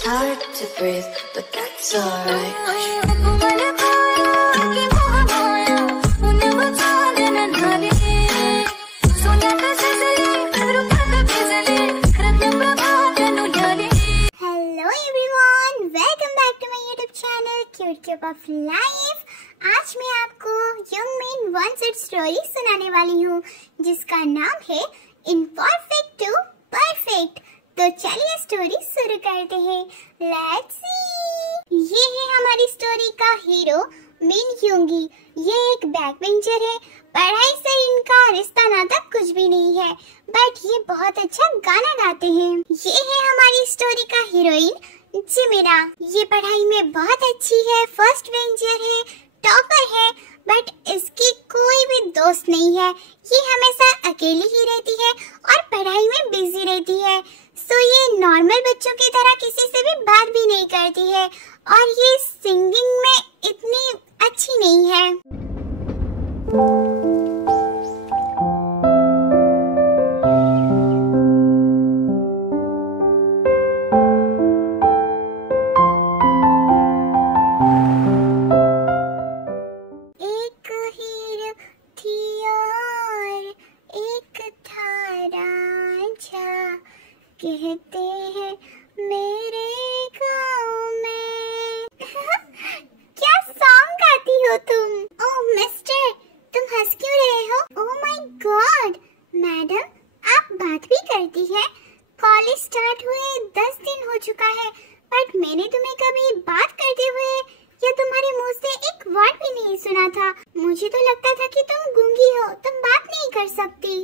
It's hard to breathe, but that's alright. Hello everyone, welcome back to my YouTube channel Cute Tube of Life। आज मैं आपको Youngmin one set story सुनाने वाली हूँ जिसका नाम है इम्परफेक्ट टू परफेक्ट। तो चलिए स्टोरी शुरू करते हैं। Let's see. ये है हमारी स्टोरी का हीरो मिन ह्योंगी। ये एक बैक बेंचर है। पढ़ाई से इनका रिश्ता नाता कुछ भी नहीं है, बट ये बहुत अच्छा गाना गाते हैं। ये है हमारी स्टोरी का हीरोइन जिमिना। ये पढ़ाई में बहुत अच्छी है, फर्स्ट बेंचर है, टॉपर है, बट इसकी कोई भी दोस्त नहीं है। ये हमेशा अकेली ही रहती है और पढ़ाई में बिजी रहती है। सो ये नॉर्मल बच्चों की तरह किसी से भी बात भी नहीं करती है और ये सिंगिंग में इतनी अच्छी नहीं है। एक हीर थी और एक था रांझा, कहते हैं मेरे गाँव में। क्या सॉन्ग गाती हो तुम? ओह मिस्टर, तुम हंस क्यों रहे हो? ओह माय गॉड मैडम, आप बात भी करती है? कॉलेज स्टार्ट हुए 10 दिन हो चुका है, बट मैंने तुम्हें कभी बात करते हुए या तुम्हारे मुंह से एक वर्ड भी नहीं सुना था। मुझे तो लगता था कि तुम गूंगी हो, तुम बात नहीं कर सकती।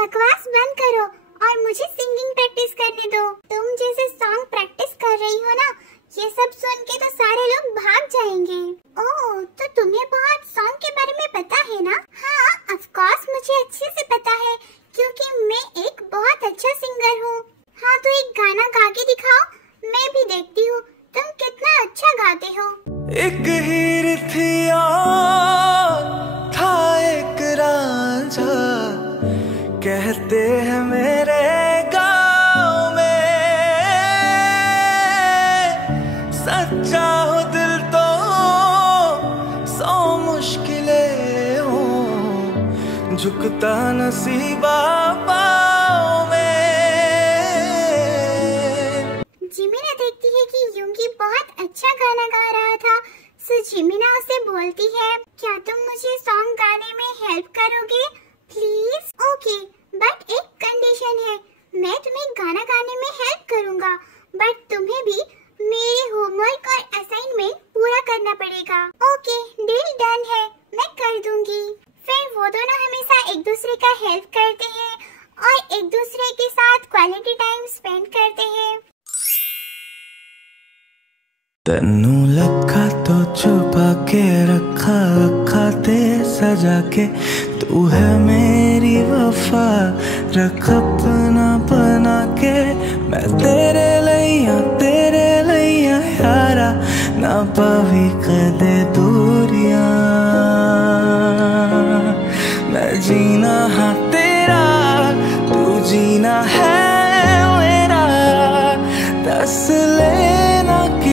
बकवास बंद करो और मुझे सिंगिंग प्रैक्टिस करने दो। तुम जैसे सॉन्ग प्रैक्टिस कर रही हो ना, ये सब सुन के तो सारे लोग भाग जाएंगे। ओह, तो तुम्हें बहुत सॉन्ग के बारे में पता है ना? हाँ, ऑफ कोर्स मुझे अच्छे से पता है क्योंकि मैं एक बहुत अच्छा सिंगर हूँ। हाँ, तो एक गाना गा के दिखाओ, मैं भी देखती हूँ तुम कितना अच्छा गाते हो। एक हीर थी और था एक रांझा, कहते हैं मेरे गाँव में। सच्चा हो दिल तो 100 मुश्किलें हो, झुकता नसीबा पाँव में। जिमिना देखती है कि ह्योंगी बहुत अच्छा गाना गा रहा था, सो जिमिना उसे बोलती है, क्या तुम मुझे सॉन्ग गाने में हेल्प करोगे प्लीज? ओके, बट एक कंडीशन है, मैं तुम्हें गाना गाने में हेल्प करूंगा, बट तुम्हें भी मेरे होमवर्क और असाइनमेंट पूरा करना पड़ेगा। ओके, डील डन है, मैं कर दूंगी। फिर वो दोनों हमेशा एक दूसरे का हेल्प करते हैं और एक दूसरे के साथ क्वालिटी टाइम स्पेंड करते हैं। तेनू लखा तो छुपा के रखा ते सजा के, तू है मेरी वफा रख अपना बना के। मैं तेरे लैया यारा ना पावी कदे दूरियां। मैं जीना हाँ तेरा, तू जीना है मेरा, दस लेना कि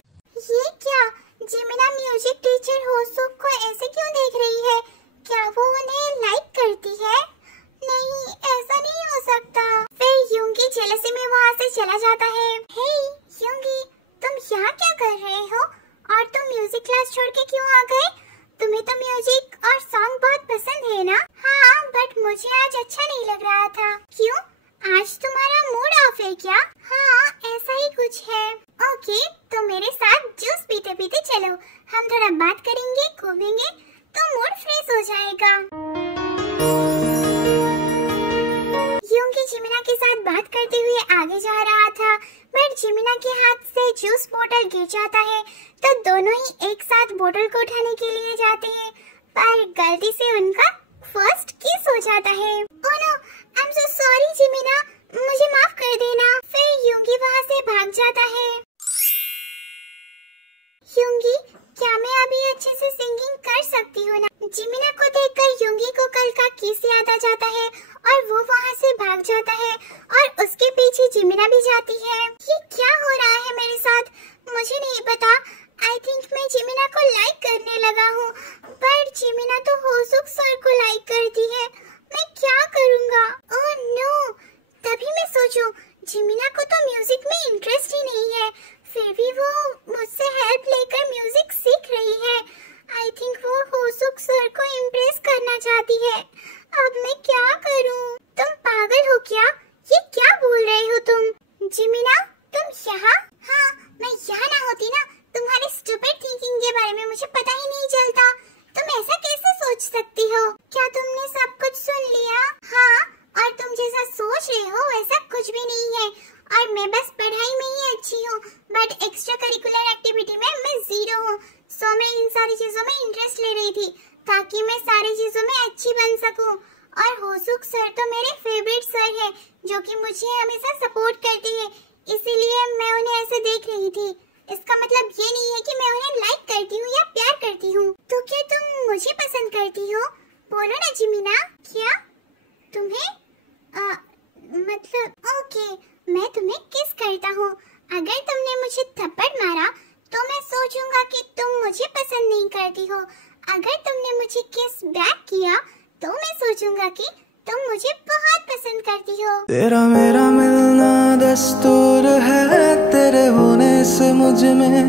जिमिना म्यूजिक टीचर होसुक को ऐसे क्यों देख रही है? क्या वो उन्हें लाइक करती है? नहीं, ऐसा नहीं हो सकता। फिर ह्योंगी जेलसी में वहाँ से चला जाता है। हे ह्योंगी, तुम यहाँ क्या कर रहे हो? और तुम म्यूजिक क्लास छोड़ के क्यों आ गए? तुम्हें तो म्यूजिक और सॉन्ग बहुत पसंद है ना? हाँ, बट मुझे आज अच्छा नहीं लग रहा था। क्यों? आज तुम्हारा मूड ऑफ है क्या? हाँ, ऐसा ही कुछ है। ओके, तो मेरे साथ जूस पीते पीते चलो, हम थोड़ा बात करेंगे, घूमेंगे, तो मूड फ्रेश हो जाएगा। ह्योंगी जिमिना के साथ बात करते हुए आगे जा रहा था, बट जिमिना के हाथ से जूस बोतल गिर जाता है, तो दोनों ही एक साथ बोतल को उठाने के लिए जाते हैं, पर गलती से उनका फर्स्ट किस हो जाता है। Oh no, I am so sorry Jimina, मुझे माफ कर देना। फिर ह्योंगी वहाँ से भाग जाता है। ह्योंगी, क्या मैं अभी अच्छे से सिंगिंग कर सकती हूँ ना। जिमिना को देखकर यूंगी को कल का किस याद आ जाता है और वो वहाँ से भाग जाता है और उसके पीछे जिमिना भी जाती है। ये क्या हो रहा है मेरे साथ, मुझे नहीं पता। आई थिंक मैं जिमिना को लाइक करने लगा हूँ, पर जिमिना तो होसुक सर को लाइक करती है। मैं क्या करूँगा? Oh no! तभी मैं सोचूं, जिमिना को तो म्यूजिक में इंटरेस्ट ही नहीं है, फिर भी वो मुझसे हेल्प लेकर म्यूजिक सीख रही है। आई थिंक वो होसुक सर को इम्प्रेस करना चाहती है। अब मैं क्या करूं? तुम पागल हो क्या? ये क्या बोल रहे हो तुम? जिमिना, तुम यहाँ? हाँ, मैं यहाँ ना होती ना, तुम्हारी स्टूपिड थिंकिंग के बारे में मुझे पता ही नहीं चलता। तुम ऐसा कैसे सोच सकती हो? क्या तुमने सब कुछ सुन लिया? हाँ, और तुम जैसा सोच रहे हो वैसा कुछ भी नहीं है, और मैं बस पढ़ाई में ही अच्छी हूँ, बट एक्स्ट्रा करिकुलर एक्टिविटी में मैं 0 हूँ। सो मैं इन सारी चीजों में इंटरेस्ट ले रही थी ताकि मैं सारी चीजों में अच्छी बन सकूं। और होसुक सर तो मेरे फेवरेट सर है, जो कि मुझे हमेशा सपोर्ट करते हैं, इसीलिए मैं उन्हें ऐसे देख रही थी। इसका मतलब ये नहीं है कि मैं उन्हें लाइक करती हूँ या प्यार करती हूँ। तो क्या तुम मुझे पसंद करती हो? बोलो ना जिमिना। क्या तुम्हें? मतलब ओके, मैं तुम्हें किस करता हूँ। अगर तुमने मुझे थप्पड़ मारा तो मैं सोचूंगा कि तुम मुझे पसंद नहीं करती हो। अगर तुमने मुझे किस बैक किया तो मैं सोचूंगा कि तुम मुझे बहुत पसंद करती हो। तेरा मेरा मिलना दस्तूर है, तेरे होने से मुझ में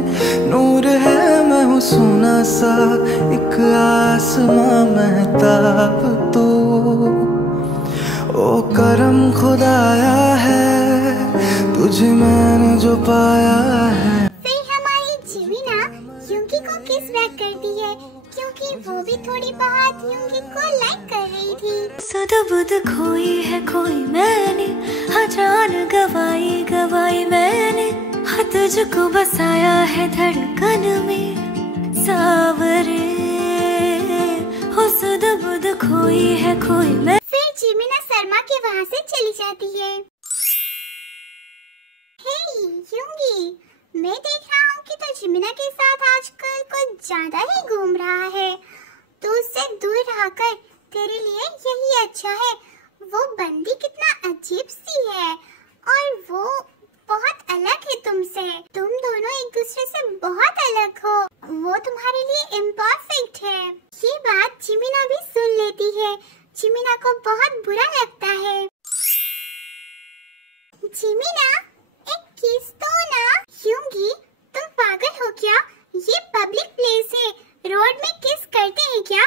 नूर है। मैं हूँ सोना सा एक आसमां महताब, तू ओ करम खुदाया है, तुझे मैंने जो पाया है। फिर हमारी जिमिना यूंगी को किस बैक करती है, क्योंकि वो भी थोड़ी बहुत यूंगी को लाइक कर रही थी। सुध बुध खोई है खोई मैंने, हाँ जान गवाई गवाई मैंने, हाँ तुझको बसाया है धड़कन में सावरे, हो सुध बुध खोई है खोई मैं। फिर जिमिना शर्मा के वहाँ से चली जाती है। हे यूंगी, मैं देख रहा हूँ कि तू जिमिना के साथ आजकल कुछ ज्यादा ही घूम रहा है, तो उससे दूर रहकर तेरे लिए यही अच्छा है। वो बंदी कितना अजीब सी है और वो बहुत अलग है तुमसे। तुम दोनों एक दूसरे से बहुत अलग हो, वो तुम्हारे लिए इम्परफेक्ट है। ये बात जिमिना भी सुन लेती है। जिमिना को बहुत बुरा लगता है। जिमिना, एक किस तो ना। यूंगी, तुम पागल हो क्या? ये पब्लिक प्लेस है, रोड में किस करते हैं क्या?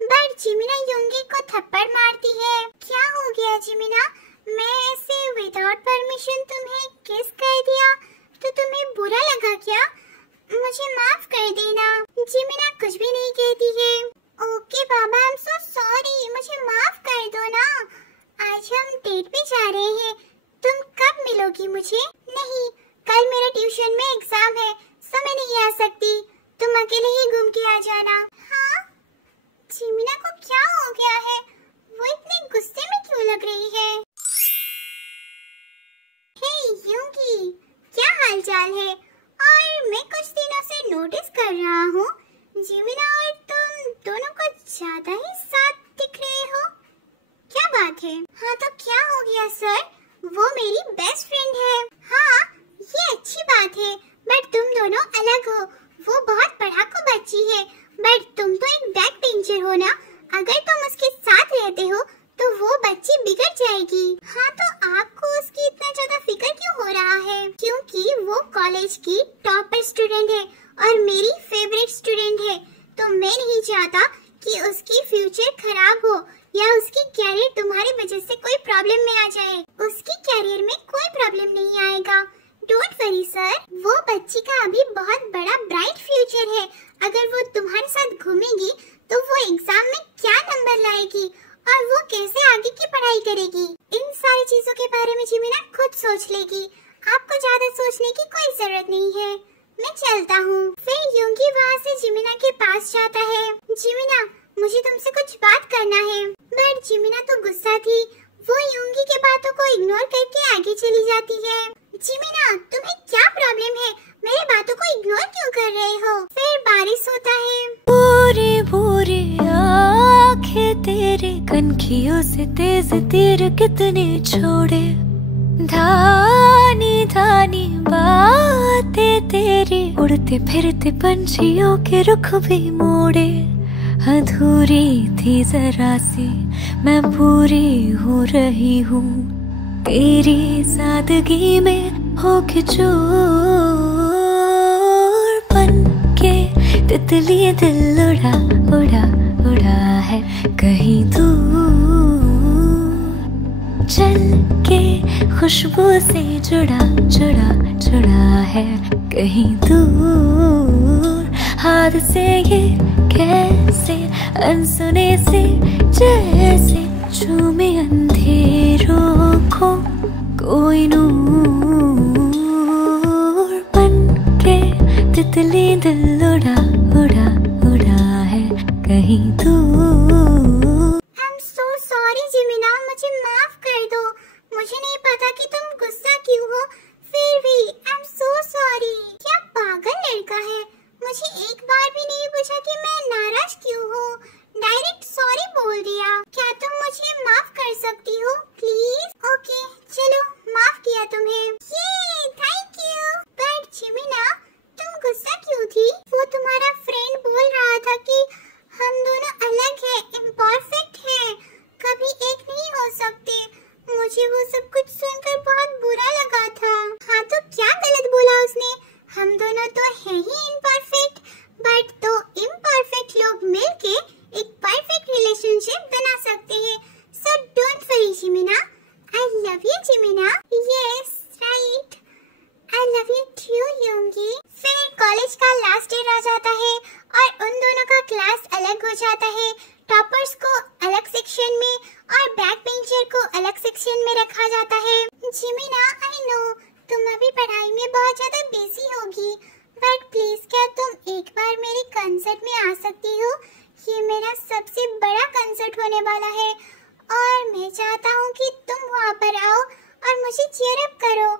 बट जिमिना यूंगी को थप्पड़ मारती है। क्या हो गया जिमिना? मैं ऐसे विदाउट परमिशन तुम्हें किस कर दिया तो तुम्हें बुरा लगा क्या? मुझे माफ कर देना। जिमिना कुछ भी नहीं कहती है। Okay Baba, I am so sorry, मुझे माफ कर दो ना। आज हम डेट पे जा रहे हैं, तुम कब मिलोगी मुझे? नहीं, कल मेरा ट्यूशन में एग्जाम है, सो मैं नहीं आ सकती। तुम अकेले ही घूम के आ जाना। हाँ? जिमिना को क्या हो गया है? वो इतने गुस्से में क्यों लग रही है? हे यूंगी, क्या हालचाल है? और मैं कुछ दिनों से नोटिस कर रहा हूँ, जिमिना और तुम दोनों को ज्यादा ही साथ दिख रहे हो। क्या बात है? हाँ तो क्या हो गया सर? वो मेरी बेस्ट फ्रेंड है। हाँ, ये अच्छी बात है, बट तुम दोनों अलग हो। वो बहुत पढ़ाकू बच्ची है, बट तुम तो एक बैक बेंचर हो ना। अगर तुम उसके साथ रहते हो तो वो बच्ची बिगड़ जाएगी। हाँ तो आपको उसकी इतना ज्यादा फिक्र क्यों हो रहा है? क्योंकि वो कॉलेज की टॉपर स्टूडेंट है और मेरी फेवरेट स्टूडेंट है, तो मैं नहीं चाहता कि उसकी फ्यूचर खराब हो या उसकी कैरियर तुम्हारी वजह से कोई प्रॉब्लम में आ जाए। उसकी कैरियर में कोई प्रॉब्लम नहीं आएगा, डोंट वरी सर। वो बच्ची का अभी बहुत बड़ा ब्राइट फ्यूचर है। अगर वो तुम्हारे साथ घूमेगी तो वो एग्जाम में क्या नंबर लाएगी और वो कैसे आगे की पढ़ाई करेगी, इन सारी चीजों के बारे में जिमिना खुद सोच लेगी। आपको ज्यादा सोचने की कोई जरूरत नहीं है, मैं चलता हूँ। फिर यूंगी वहाँ से जिमिना के पास जाता है। जिमिना, मुझे तुमसे कुछ बात करना है। बट जिमिना तो गुस्सा थी, वो यूंगी के बातों को इग्नोर करके आगे चली जाती है। जिमिना, तुम्हें क्या प्रॉब्लम है? मेरी बातों को इग्नोर क्यों कर रहे हो? फिर बारिश से तेज तीर कितने छोड़े, धानी धानी बातें तेरी, उड़ते फिरते पंछियों के रुख भी मोड़े। अधूरी थी जरा सी मैं पूरी हो रही हूँ, तेरी सादगी में हो के चोर बन के तितली दिल उड़ा उड़ा उड़ा है कहीं दूर, चल के खुशबू से जुड़ा जुड़ा जुड़ा है कहीं दूर। हाथ से ये कैसे अनसुने से जैसे झूमे अंधेरों को कोई नूर बन के तितली दिल उड़ा उड़ा उड़ा है कहीं दूर। I'm so sorry जिमिना, मुझे माफ कर दो। मुझे नहीं पता कि तुम गुस्सा क्यों हो, फिर भी I'm so sorry। क्या पागल लड़का है, मुझे एक बार भी नहीं पूछा कि मैं नाराज क्यों हूँ, डायरेक्ट सॉरी बोल दिया। क्या तुम मुझे माफ कर सकती हो प्लीज? ओके चलो, माफ किया तुम्हें। ये थैंक यू। बट जिमिना, तुम गुस्सा क्यों थी? वो तुम्हारा फ्रेंड बोल रहा था कि हम दोनों अलग हैं, इम्परफेक्ट हैं, कभी एक नहीं हो सकते। मुझे वो सब कुछ सुनकर बहुत बुरा लगा था। हाँ तो क्या गलत बोला उसने? हम दोनों तो हैं ही इम्परफेक्ट, बट दो इम्परफेक्ट लोग मिलके एक परफेक्ट रिलेशनशिप बना सकते हैं। So don't worry Jimina. I love you Jimina. Yes right, I love you too Yoongi. फिर कॉलेज का लास्ट ईयर आ जाता है और उन दोनों का क्लास अलग हो जाता है। टॉपर्स को अलग सेक्शन में और बैक बेंचर को अलग सेक्शन में रखा जाता है। जिमिना, आई नो तुम अभी पढ़ाई में बहुत ज्यादा बिजी होगी, बट प्लीज क्या तुम एक बार मेरे कंसर्ट में आ सकती हो? ये मेरा सबसे बड़ा कंसर्ट होने वाला है और मैं चाहता हूँ कि तुम वहाँ पर आओ और मुझे चीयर अप करो।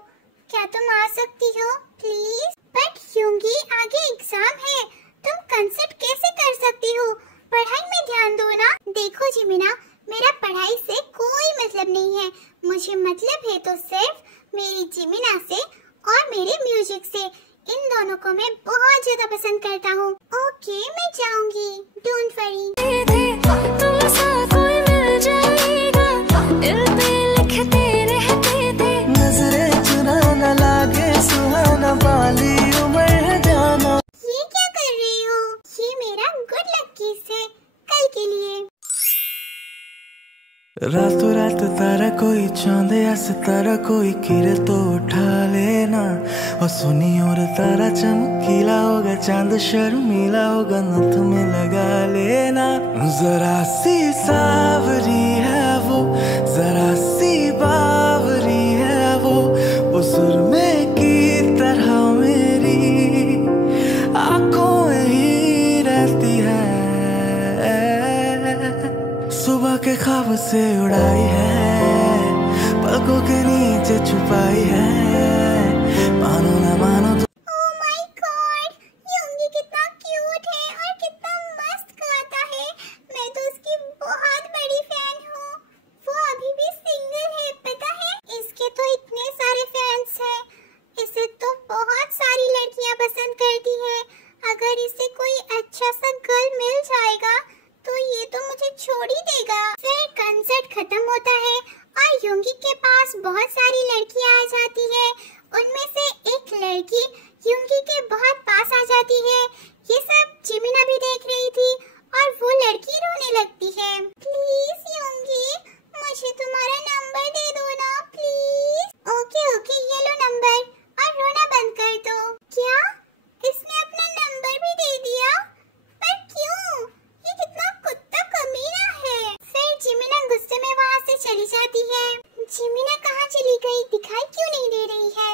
क्या तुम आ सकती हो प्लीज? बट योंगी, आगे एग्जाम है, तुम कंसर्ट कैसे कर सकती हो? पढ़ाई में ध्यान दो ना। देखो जिमिना, मेरा पढ़ाई से कोई मतलब नहीं है, मुझे मतलब है तो सिर्फ मेरी जिमिना से और मेरे म्यूजिक से। इन दोनों को मैं बहुत ज्यादा पसंद करता हूँ। ओके मैं जाऊंगी, डोंट वरी। नजरें चुराना लागे सुहाना, वाली उम्र है जाना। ये क्या कर रही हो? ये मेरा गुड लक किस है कल के लिए। रातों रात तारा कोई चांद या सितारा कोई किरे तो उठा लेना, और सुनी और तारा चमकीला होगा, चांद शर्मीला होगा, नथ में लगा लेना। जरा सी सावरी है वो, जरा सी बावरी है वो सुरमे की तरह मेरी आंखों में ही रहती है। सुबह के ख्वाब से उड़ाई है, पलकों के नीचे छुपाई है, मानो ना मानो तो। ओह माय गॉड, योंगी कितना क्यूट है और कितना मस्त गाता है। मैं तो उसकी बहुत बड़ी फैन हूँ। वो अभी भी सिंगल है, पता है? इसके तो इतने सारे फैंस हैं। इसे तो बहुत सारी लड़कियाँ पसंद करती हैं। अगर इसे कोई अच्छा सा गर्ल मिल जाएगा तो ये तो मुझे छोड़ ही देगा। फिर कंसर्ट खत्म होता है और योंगी के पास बहुत सारी लड़कियां आ जाती है। उनमें से एक लड़की योंगी के बहुत पास आ जाती है। ये सब जिमिना भी देख रही थी और वो लड़की रोने लगती है। प्लीज योंगी, मुझे तुम्हारा नंबर दे दो ना प्लीज। ओके ओके, ये लो नंबर और रोना बंद कर दो। क्या इसने अपना नंबर भी दे दिया? पर क्यों? ये कितना कुत्ता कमीना है। फिर जिमिना गुस्से में वहाँ से चली जाती है। जिमिना कहाँ चली गई, दिखाई क्यों नहीं दे रही है?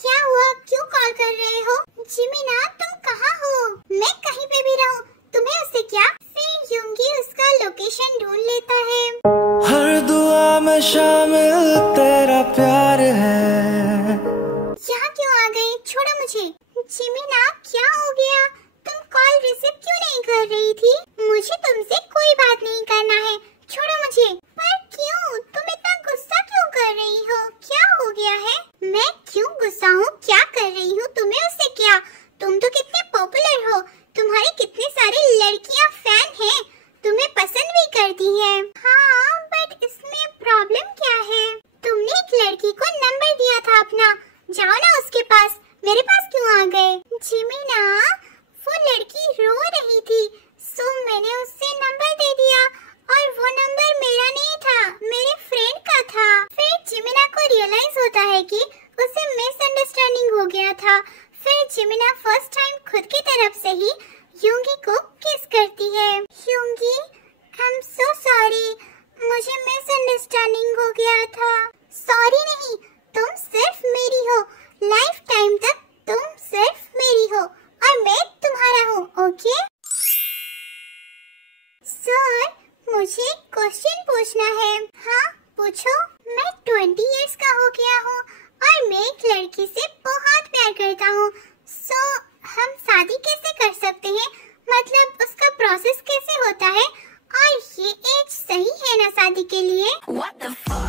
क्या हुआ, क्यों कॉल कर रहे हो? जिमिना तुम कहाँ हो? मैं कहीं पे भी रहूं, तुम्हें उससे क्या? फिर योंगी उसका लोकेशन ढूंढ लेता है। हर दुआ में शामिल तेरा प्यार है। यहाँ क्यों आ गई? छोड़ो मुझे। जिमिना क्या हो गया? तुम कॉल रिसीव क्यों नहीं कर रही थी। मुझे तुमसे कोई बात नहीं करना है, छोड़ो मुझे। पर क्यों? तुम इतना गुस्सा क्यों कर रही हो? क्या हो गया है? मैं क्यों गुस्सा हूँ? क्या कर रही हूँ? तुम्हें उससे क्या? तुम तो कितने पॉपुलर हो, तुम्हारे कितने सारे लड़कियाँ फैन हैं, तुम्हें पसंद भी करती हैं। हाँ, बट इसमें प्रॉब्लम क्या है? तुमने एक लड़की को नंबर दिया था अपना, जाओ ना उसके पास, मेरे पास क्यों आ गए? जिमिना, वो लड़की रो रही थी, सो मैंने उससे नंबर दे दिया, और वो नंबर मेरा नहीं था, मेरे फ्रेंड का था। फिर जिमिना को रियलाइज होता है कि उसे मिसअंडरस्टैंडिंग हो गया था। फिर जिमिना फर्स्ट टाइम खुद की तरफ से ही यूंगी को किस करती है। यूंगी, आई एम सो सॉरी, मुझे मिसअंडरस्टैंडिंग हो गया था। सॉरी नहीं, तुम सिर्फ मेरी हो, लाइफ टाइम तक तुम सिर्फ मेरी हो और मैं तुम्हारा हूँ, ओके? सर, मुझे क्वेश्चन पूछना है। हाँ, पूछो। मैं 20 इयर्स का हो गया हूँ और मैं एक लड़की से बहुत प्यार करता हूँ, सो हम शादी कैसे कर सकते हैं? मतलब उसका प्रोसेस कैसे होता है? और ये एज सही है ना शादी के लिए? What the fuck?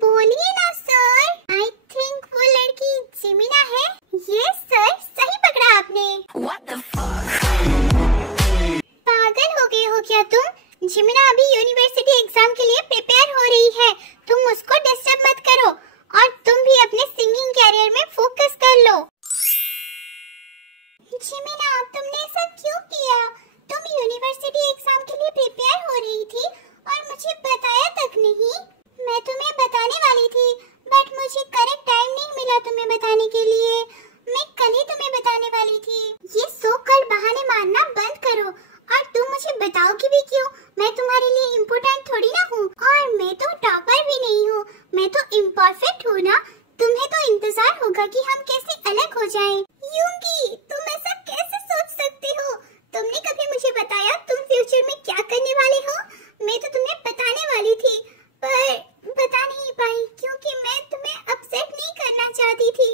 बोलिए ना सर। आई थिंक वो लड़की जिमिना है। ये सर, सही पकड़ा आपने। What the fuck? पागल हो गए हो क्या तुम? जिमिना अभी यूनिवर्सिटी एग्जाम के लिए प्रिपेयर हो रही है, तुम उसको डिस्टर्ब मत करो और तुम भी अपने सिंगिंग कैरियर में फोकस कर लो। जिमिना, तुमने ऐसा क्यों किया? तुम यूनिवर्सिटी एग्जाम के लिए प्रिपेयर हो रही थी और मुझे बताया तक नहीं। मैं तुम्हें बताने वाली थी, बट मुझे करेक्ट टाइम नहीं मिला तुम्हें बताने के लिए। मैं कल ही तुम्हें बताने वाली थी। ये सो कल बहाने मारना बंद करो, और तुम मुझे बताओगी भी क्यों? मैं तुम्हारे लिए इम्पोर्टेंट थोड़ी ना हूँ, और मैं तो टॉपर भी नहीं हूँ, मैं तो इम्परफेक्ट हूँ ना। तुम्हें तो इंतजार होगा कि हम कैसे अलग हो जाएं। यूंगी, तुम ऐसा कैसे सोच सकती हो? तुमने कभी मुझे बताया तुम फ्यूचर में क्या करने वाले हो? मैं तो तुम्हें बताने वाली थी, पर बता नहीं पाई क्योंकि मैं तुम्हें अपसेट नहीं करना चाहती थी,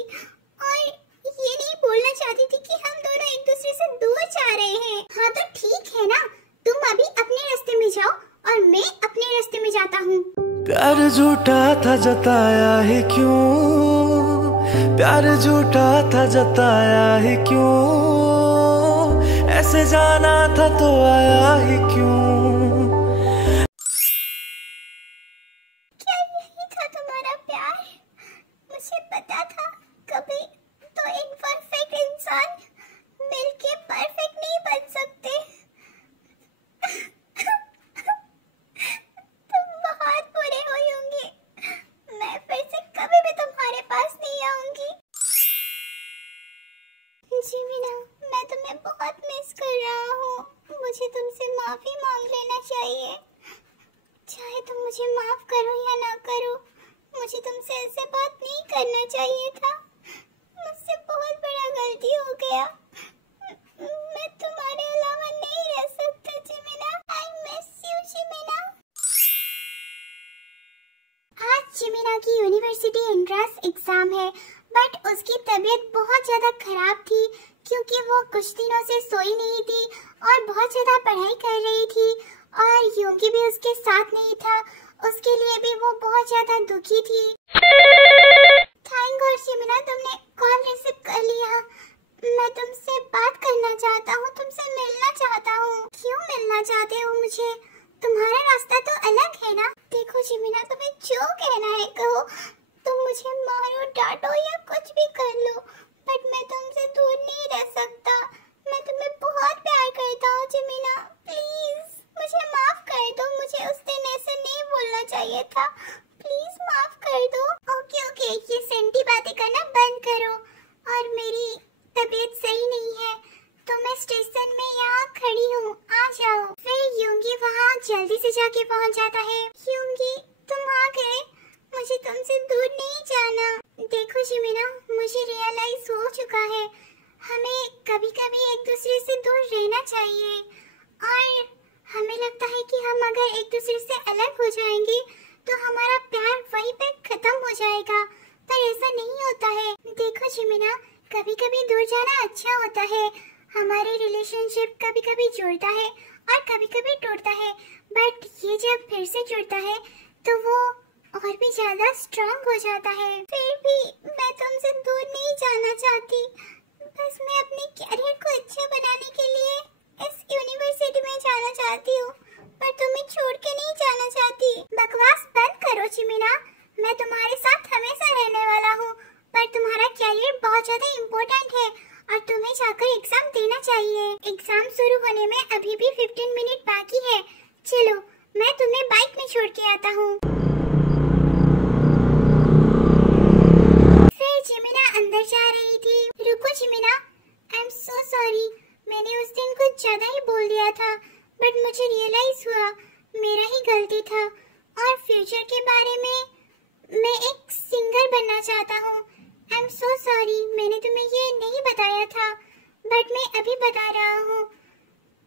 और ये नहीं बोलना चाहती थी कि हम दोनों एक दूसरे से दूर जा रहे हैं। हाँ तो ठीक है ना, तुम अभी अपने रास्ते में जाओ और मैं अपने रास्ते में जाता हूँ। प्यार झूठा था जताया है क्यों? प्यार झूठा था जताया है क्यों? ऐसे जाना था तो आया ही क्यों? क्या यही था तुम्हारा प्यार? मुझे पता था कभी तो एक परफेक्ट इंसान मिलके परफेक्ट नहीं बन सकते। तुम बहुत बुरे हो यूंगी, मैं फिर से कभी भी तुम्हारे पास नहीं आऊंगी। जिमिना, मैं तुम्हें बहुत मिस कर रहा हूँ, मुझे तुमसे माफी मांग लेना चाहिए। चाहे तुम मुझे माफ करो या ना करो, मुझे तुमसे ऐसे बात नहीं करना चाहिए था। मुझसे बहुत बड़ा गलती हो गया। मैं तुम्हारे अलावा नहीं रह सकता जिमिना। I miss you जिमिना। आज जिमिना की यूनिवर्सिटी एंट्रेंस एग्जाम है, बट उसकी तबीयत बहुत ज्यादा खराब थी क्योंकि वो कुछ दिनों से सोई नहीं थी और बहुत ज्यादा पढ़ाई कर रही थी, और यूंगी भी उसके साथ नहीं था, उसके लिए भी वो बहुत ज्यादा दुखी थी। थैंक गॉड जिमिना, तुमने कॉल रिसीव कर लिया। मैं तुमसे बात करना चाहता हूँ, तुमसे मिलना चाहता हूँ। क्यों मिलना चाहते हो मुझे? तुम्हारा रास्ता तो अलग है ना। देखो जिमिना, तुम्हें जो कहना है कहो, तुम मुझे मारो, डांटो या कुछ भी कर लो, बट मैं तुमसे दूर नहीं रह सकता। मैं तुम्हें बहुत प्यार करता हूँ जिमिना, प्लीज मुझे माफ कर दो। मुझे उस दिन ऐसे नहीं बोलना चाहिए था, प्लीज माफ कर दो। ओके ओके, ये सेंटी बातें करना बंद करो। और मेरी तबीयत सही नहीं है तो मैं स्टेशन में यहाँ खड़ी हूँ, आ जाओ। फिर यूंगी वहाँ जल्दी से जाके पहुँच जाता है। यूंगी, तुम आ गए, मुझे तुमसे दूर नहीं जाना। देखो जिमिना, मुझे रियलाइज हो चुका है, हमें कभी कभी एक दूसरे से दूर रहना चाहिए, और हमें लगता है कि हम अगर एक दूसरे से अलग हो जाएंगे तो हमारा प्यार वहीं पे खत्म हो जाएगा, पर ऐसा नहीं होता है। देखो जिमिना, कभी कभी दूर जाना अच्छा होता है, हमारे रिलेशन रिलेशनशिप कभी कभी जुड़ता है और कभी कभी टूटता है, बट ये जब फिर से जुड़ता है तो वो और भी ज्यादा स्ट्रांग हो जाता है। फिर भी मैं तुमसे दूर नहीं जाना चाहती, बस मैं अपने कैरियर को अच्छा बनाने के लिए इस यूनिवर्सिटी में जाना चाहती हूँ, पर तुम्हें छोड़ के नहीं जाना चाहती। बकवास बंद करो चिमिना, मैं तुम्हारे साथ हमेशा रहने वाला हूँ, पर तुम्हारा कैरियर बहुत ज्यादा इम्पोर्टेंट है और तुम्हें जाकर एग्जाम देना चाहिए। एग्जाम शुरू होने में अभी भी 15 मिनट बाकी है। चलो मैं तुम्हें बाइक में छोड़ के आता हूँ। फिर चिमिना अंदर जा रही थी। रुको चिमिना, आई एम सो सॉरी, मैंने उस दिन कुछ ज्यादा ही बोल दिया था, बट मुझे रियलाइज हुआ मेरा ही गलती था। और फ्यूचर के बारे में मैं एक सिंगर बनना चाहता हूँ। आई एम सो सॉरी, मैंने तुम्हें ये नहीं बताया था, बट मैं अभी बता रहा हूँ।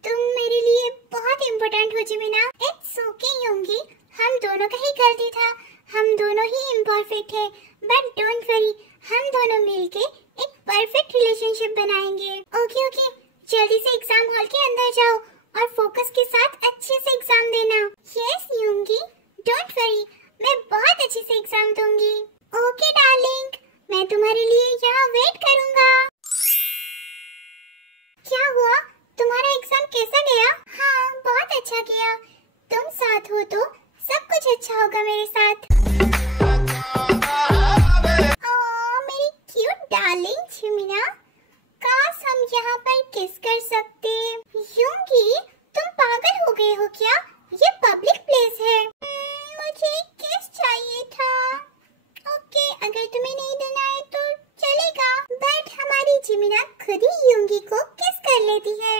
तुम मेरे लिए बहुत इम्पोर्टेंट हो चिमिना। इट्स ओके योंगी, हम दोनों का ही गलती था, हम दोनों ही इम्परफेक्ट है, बट डोंट वरी, हम दोनों मिलके एक परफेक्ट रिलेशनशिप बनाएंगे। ओके ओके, जल्दी से एग्जाम हॉल के अंदर जाओ और फोकस के साथ अच्छे से एग्जाम देना। यस योंगी, डोंट वरी, मैं बहुत अच्छे से एग्जाम दूंगी। ओके डार्लिंग, मैं तुम्हारे लिए यहाँ वेट करूँगा। क्या हुआ, तुम्हारा एग्जाम कैसा गया? हाँ बहुत अच्छा गया, तुम साथ हो तो सब कुछ अच्छा होगा मेरे साथ। मेरी क्यूट डार्लिंग चिमिना, काश हम यहाँ पर किस कर सकते। योंगी तुम पागल हो गए हो क्या? ये पब्लिक प्लेस है। मुझे किस चाहिए था। ओके, अगर तुम्हें नहीं देना है तो चलेगा, बट हमारी चिमिना खुद ही योंगी को किस कर लेती है।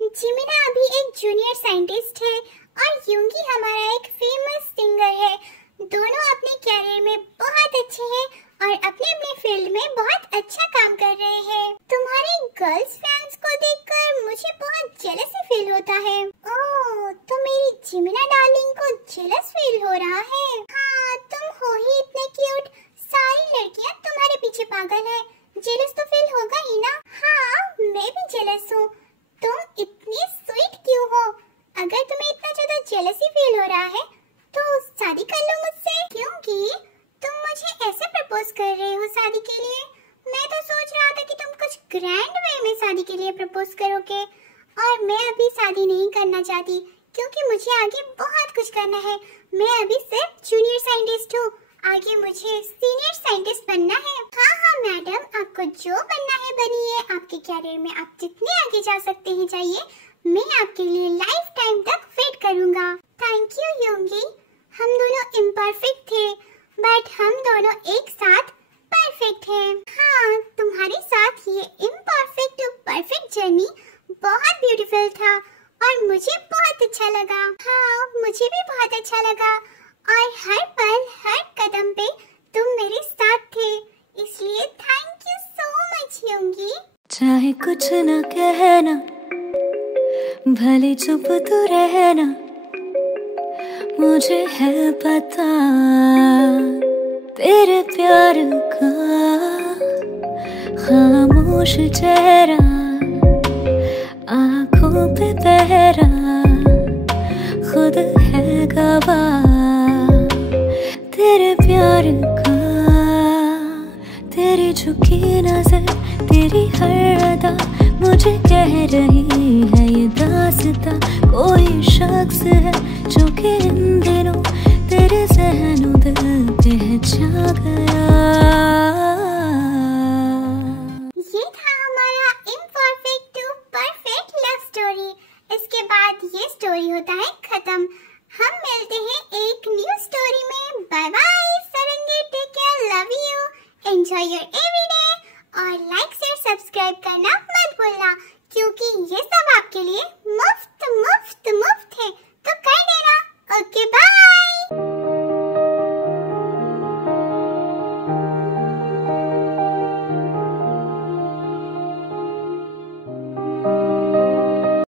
चिमिना अभी एक जूनियर साइंटिस्ट है और योंगी हमारा एक फेमस सिंगर है। दोनों अपने कैरियर में बहुत अच्छे हैं और अपने अपने फील्ड में बहुत अच्छा काम कर रहे हैं। तुम्हारे गर्ल्स फैंस को देखकर मुझे बहुत जेलसी फील होता है। ओह, तो मेरी चिमिना डार्लिंग को जेलस फील हो रहा है। हाँ, तुम हो ही इतने क्यूट, सारी लड़कियाँ तुम्हारे पीछे पागल है, जेलस तो फील होगा ही ना। हाँ, मैं भी जेलस हूँ। तुम इतनी स्वीट क्यों हो? अगर तुम्हें इतना ज्यादा जेलसी फील हो रहा है तो शादी कर लो मुझसे, क्योंकि तुम मुझे ऐसे प्रपोज कर रहे हो शादी के लिए। मैं तो सोच रहा था कि तुम कुछ ग्रैंड वे में शादी के लिए प्रपोज करोगे, और मैं अभी शादी नहीं करना चाहती क्योंकि मुझे आगे बहुत कुछ करना है। मैं अभी सिर्फ जूनियर साइंटिस्ट हूँ, आगे मुझे सीनियर साइंटिस्ट बनना है। हाँ हाँ मैडम, आपको जो बनना है बनिए, आपके कैरियर में आप जितने आगे जा सकते हैं जाइए, मैं आपके लिए लाइफ टाइम तक वेट करूँगा। थैंक यू योंगी, हम दोनों इम्परफेक्ट थे, बट हम दोनों एक साथ परफेक्ट हैं। हाँ, तुम्हारे साथ ये इम्परफेक्ट टू परफेक्ट जर्नी बहुत ब्यूटीफुल था और मुझे बहुत अच्छा लगा। हाँ, मुझे भी बहुत अच्छा लगा, और हर पल हर कदम पे तुम मेरे साथ थे, इसलिए थैंक यू सो मच योंगी। चाहे कुछ न कहना, भले चुप तो रहना, मुझे है पता तेरे प्यार का खामोश चेहरा, आँखों पे पहरा खुद है गवाह तेरे प्यार का। तेरी झुकी नजर, तेरी हर अदा मुझे कह रही है ये दास्तां। कोई शख्स है जो कि इन दिनों तेरे ज़हनो दिल पे छा गया। ये था हमारा imperfect to perfect love story. इसके बाद ये स्टोरी होता है खत्म। हम मिलते हैं एक न्यू स्टोरी में। Bye bye Sarangi, take care, love you, enjoy your everyday, और लाइक शेयर सब्सक्राइब करना मत भूलना, क्योंकि ये सब आपके लिए मुफ्त मुफ्त मुफ्त है, तो कर देना। Okay bye.